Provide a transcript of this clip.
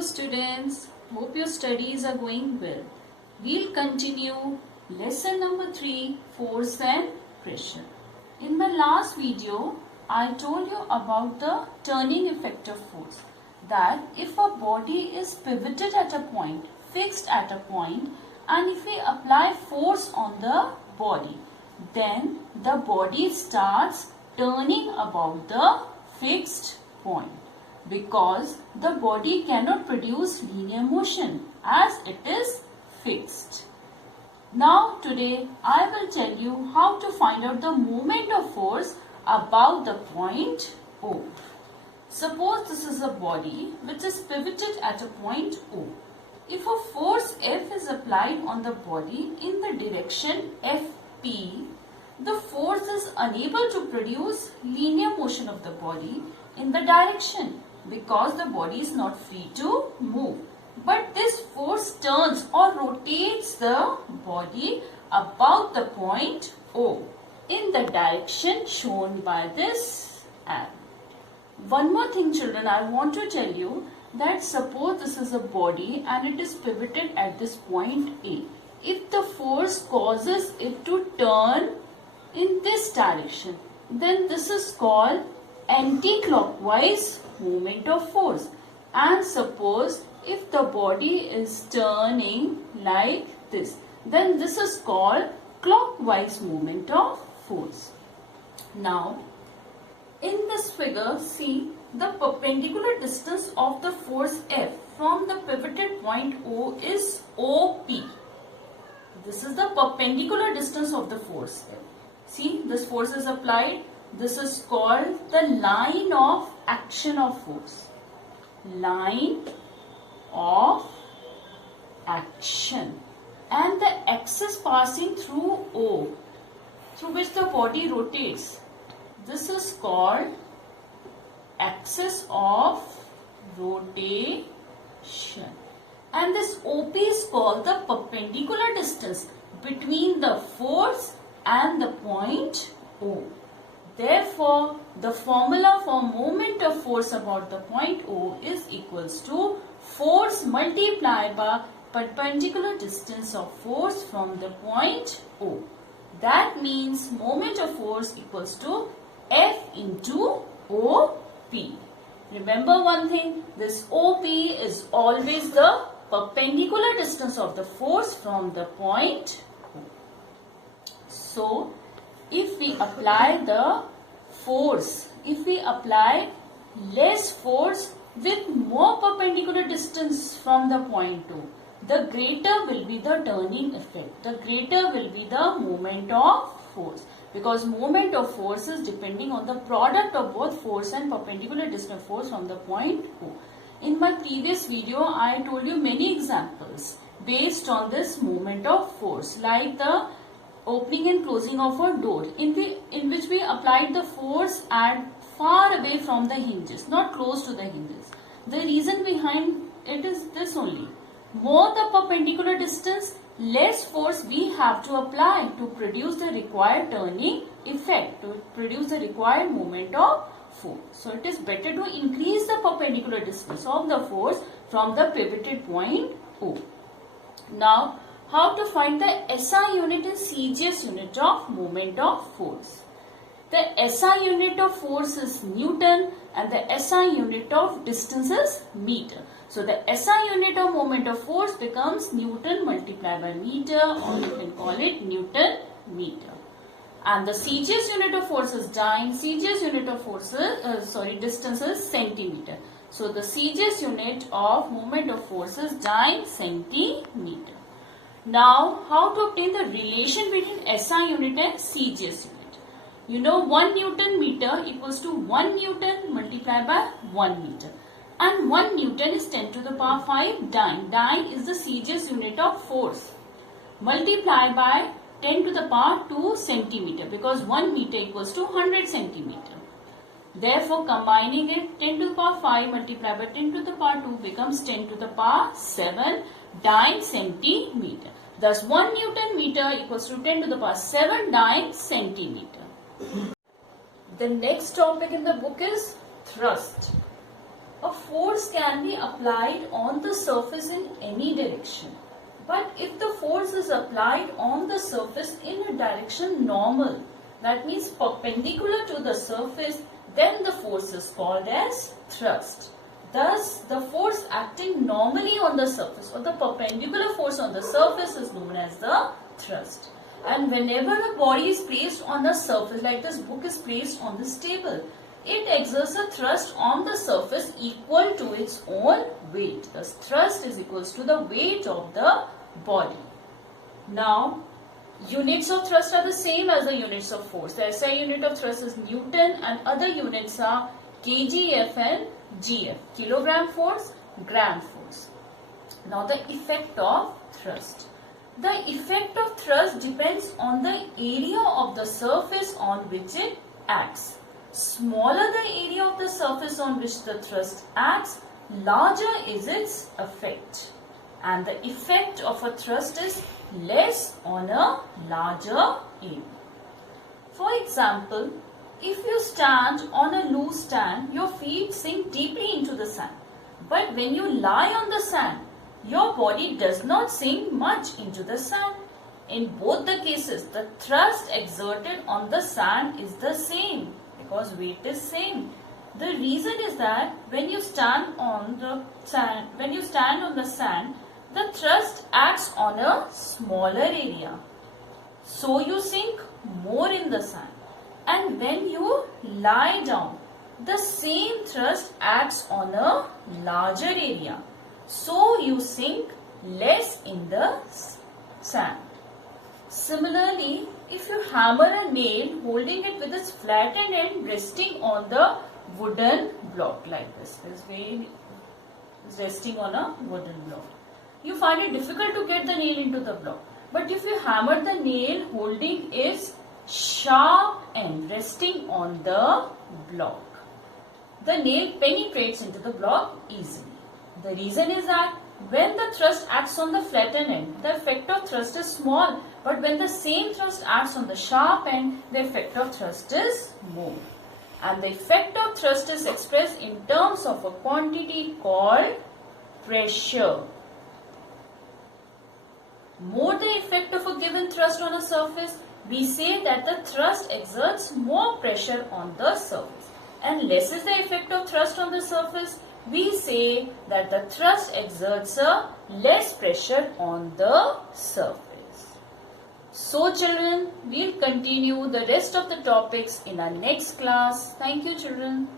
Hello students, hope your studies are going well. We'll continue lesson number 3, force and pressure. In my last video, I told you about the turning effect of force. That if a body is pivoted at a point, fixed at a point, and if we apply force on the body, then the body starts turning about the fixed point. Because the body cannot produce linear motion as it is fixed. Now today I will tell you how to find out the moment of force about the point O. Suppose this is a body which is pivoted at a point O. If a force F is applied on the body in the direction FP, the force is unable to produce linear motion of the body in the direction, because the body is not free to move. But this force turns or rotates the body about the point O in the direction shown by this arrow. One more thing children, I want to tell you that suppose this is a body and it is pivoted at this point A. If the force causes it to turn in this direction, then this is called anti-clockwise moment of force. And suppose if the body is turning like this, then this is called clockwise moment of force. Now in this figure, see the perpendicular distance of the force F from the pivoted point O is OP. This is the perpendicular distance of the force F. See, this force is applied. This is called the line of action of force. Line of action. And the axis passing through O, through which the body rotates. This is called axis of rotation. And this OP is called the perpendicular distance between the force and the point O. Therefore, the formula for moment of force about the point O is equals to force multiplied by perpendicular distance of force from the point O. That means moment of force equals to F into OP. Remember one thing, this OP is always the perpendicular distance of the force from the point O. So, if we apply the force, if we apply less force with more perpendicular distance from the point O, the greater will be the turning effect. The greater will be the moment of force. Because moment of force is depending on the product of both force and perpendicular distance of force from the point O. In my previous video, I told you many examples based on this moment of force, like the opening and closing of a door in which we applied the force at far away from the hinges, not close to the hinges. The reason behind it is this only. More the perpendicular distance, less force we have to apply to produce the required turning effect, to produce the required moment of force. So it is better to increase the perpendicular distance of the force from the pivoted point O. Now, how to find the SI unit and CGS unit of moment of force? The SI unit of force is Newton and the SI unit of distance is meter. So the SI unit of moment of force becomes Newton multiplied by meter, or you can call it Newton meter. And the CGS unit of force is dyne. CGS unit of force is, distance is centimeter. So the CGS unit of moment of force is dyne centimeter. Now, how to obtain the relation between SI unit and CGS unit? You know 1 Newton meter equals to 1 Newton multiplied by 1 meter. And 1 Newton is 10 to the power 5 dyne. Dyne is the CGS unit of force. Multiplied by 10 to the power 2 centimeter, because 1 meter equals to 100 centimeter. Therefore, combining it, 10 to the power 5 multiplied by 10 to the power 2 becomes 10 to the power 7 dyne centimeter. Thus, 1 Newton meter equals to 10 to the power 7 dyne centimeter. The next topic in the book is thrust. a force can be applied on the surface in any direction. But if the force is applied on the surface in a direction normal, that means perpendicular to the surface, then the force is called as thrust. Thus, the force acting normally on the surface or the perpendicular force on the surface is known as the thrust. And whenever a body is placed on the surface, like this book is placed on this table, it exerts a thrust on the surface equal to its own weight. Thus, thrust is equals to the weight of the body. Now, units of thrust are the same as the units of force. The SI unit of thrust is Newton and other units are kgf and gf. Kilogram force, gram force. Now, the effect of thrust. The effect of thrust depends on the area of the surface on which it acts. Smaller the area of the surface on which the thrust acts, larger is its effect. And the effect of a thrust is less on a larger area. For example, if you stand on a loose sand, your feet sink deeply into the sand. But when you lie on the sand, your body does not sink much into the sand. In both the cases, the thrust exerted on the sand is the same because weight is same. The reason is that when you stand on the sand, the thrust acts on a smaller area. So you sink more in the sand. And when you lie down, the same thrust acts on a larger area. So you sink less in the sand. Similarly, if you hammer a nail holding it with its flattened end resting on the wooden block like this way is resting on a wooden block, you find it difficult to get the nail into the block. But if you hammer the nail holding its sharp end resting on the block, the nail penetrates into the block easily. The reason is that when the thrust acts on the flattened end, the effect of thrust is small. But when the same thrust acts on the sharp end, the effect of thrust is more. And the effect of thrust is expressed in terms of a quantity called pressure. More the effect of a given thrust on a surface, we say that the thrust exerts more pressure on the surface. And less is the effect of thrust on the surface, we say that the thrust exerts a less pressure on the surface. So children, we'll continue the rest of the topics in our next class. Thank you children.